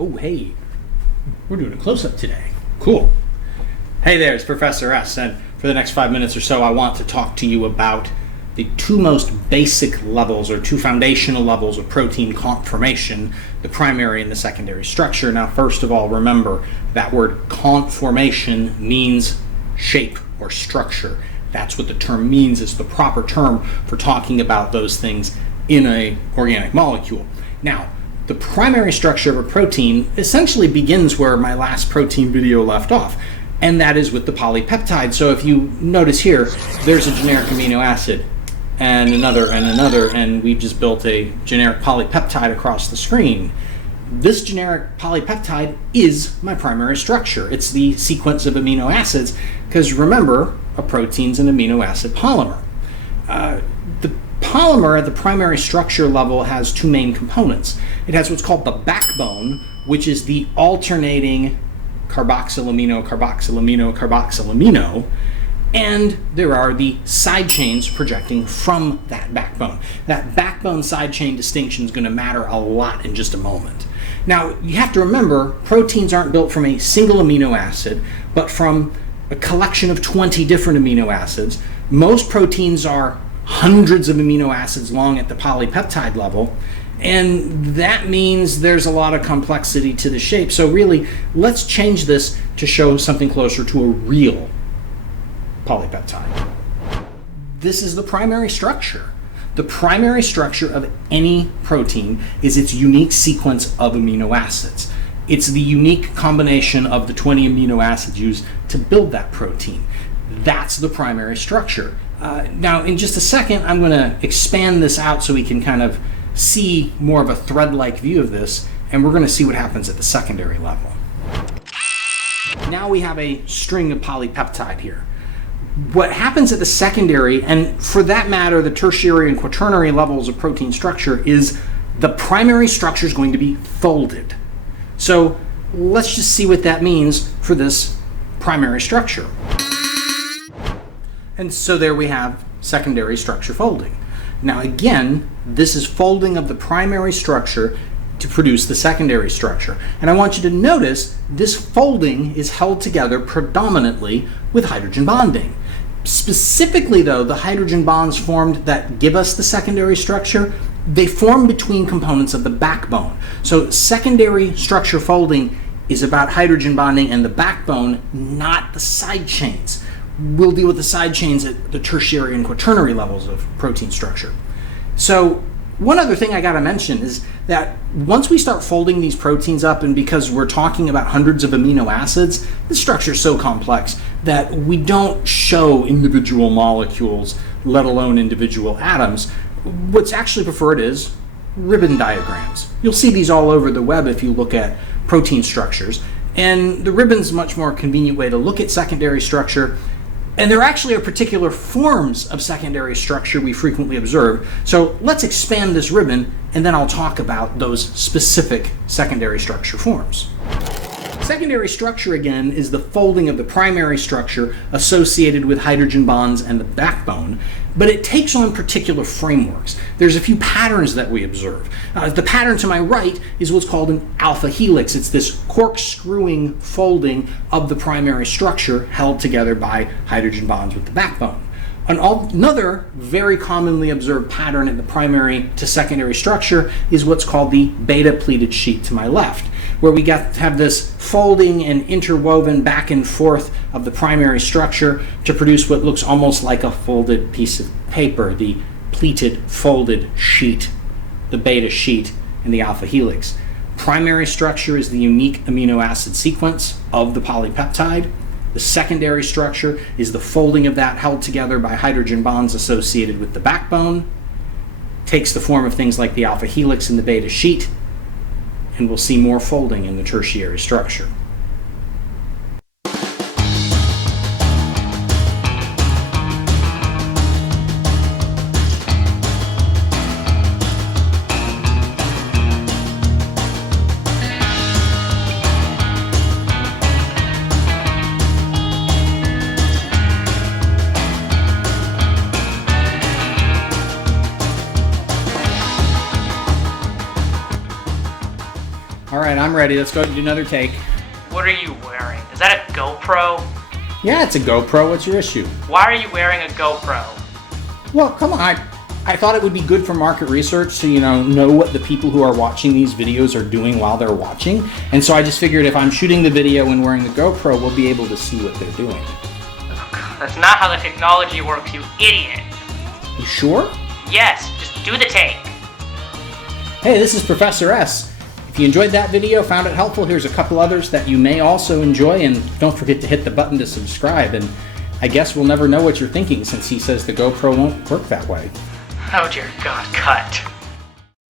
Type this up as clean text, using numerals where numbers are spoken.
Oh, hey, we're doing a close-up today. Cool. Hey there, it's Professor S, and for the next 5 minutes or so, I want to talk to you about the two most basic levels, or two foundational levels of protein conformation, the primary and the secondary structure. Now, first of all, remember that word conformation means shape or structure. That's what the term means. It's the proper term for talking about those things in an organic molecule. Now, the primary structure of a protein essentially begins where my last protein video left off, and that is with the polypeptide. So if you notice here, there's a generic amino acid and another and another, and we've just built a generic polypeptide across the screen. This generic polypeptide is my primary structure. It's the sequence of amino acids, because remember, a protein's an amino acid polymer. The polymer at the primary structure level has two main components. It has what's called the backbone, which is the alternating carboxylamino, carboxylamino, carboxylamino, and there are the side chains projecting from that backbone. That backbone side chain distinction is going to matter a lot in just a moment. Now, you have to remember, proteins aren't built from a single amino acid, but from a collection of 20 different amino acids. Most proteins are hundreds of amino acids long at the polypeptide level, and that means there's a lot of complexity to the shape. So really, let's change this to show something closer to a real polypeptide. This is the primary structure. The primary structure of any protein is its unique sequence of amino acids. It's the unique combination of the 20 amino acids used to build that protein. That's the primary structure. Now, in just a second, I'm going to expand this out so we can kind of see more of a thread-like view of this, and we're going to see what happens at the secondary level. Now we have a string of polypeptide here. What happens at the secondary, and for that matter, the tertiary and quaternary levels of protein structure, is the primary structure is going to be folded. So let's just see what that means for this primary structure. And so there we have secondary structure folding. Now again, this is folding of the primary structure to produce the secondary structure. And I want you to notice this folding is held together predominantly with hydrogen bonding. Specifically though, the hydrogen bonds formed that give us the secondary structure, they form between components of the backbone. So secondary structure folding is about hydrogen bonding and the backbone, not the side chains. We'll deal with the side chains at the tertiary and quaternary levels of protein structure. So one other thing I gotta mention is that once we start folding these proteins up, and because we're talking about hundreds of amino acids, the structure is so complex that we don't show individual molecules, let alone individual atoms. What's actually preferred is ribbon diagrams. You'll see these all over the web if you look at protein structures, and the ribbon's a much more convenient way to look at secondary structure. And there actually are particular forms of secondary structure we frequently observe. So let's expand this ribbon, and then I'll talk about those specific secondary structure forms. Secondary structure, again, is the folding of the primary structure associated with hydrogen bonds and the backbone, but it takes on particular frameworks. There's a few patterns that we observe. The pattern to my right is what's called an alpha helix. It's this corkscrewing folding of the primary structure held together by hydrogen bonds with the backbone. Another very commonly observed pattern in the primary to secondary structure is what's called the beta pleated sheet to my left, where we have this folding and interwoven back and forth of the primary structure to produce what looks almost like a folded piece of paper, the pleated folded sheet, the beta sheet in the alpha helix. Primary structure is the unique amino acid sequence of the polypeptide. The secondary structure is the folding of that held together by hydrogen bonds associated with the backbone. Takes the form of things like the alpha helix and the beta sheet, and we'll see more folding in the tertiary structure. I'm ready. Let's go do another take. What are you wearing? Is that a GoPro? Yeah, it's a GoPro. What's your issue? Why are you wearing a GoPro? Well, come on. I thought it would be good for market research to, know what the people who are watching these videos are doing while they're watching. And so I just figured if I'm shooting the video and wearing the GoPro, we'll be able to see what they're doing. That's not how the technology works, you idiot. You sure? Yes, just do the take. Hey, this is Professor S. If you enjoyed that video, found it helpful, here's a couple others that you may also enjoy, and don't forget to hit the button to subscribe. And I guess we'll never know what you're thinking since he says the GoPro won't work that way. Oh dear God, cut.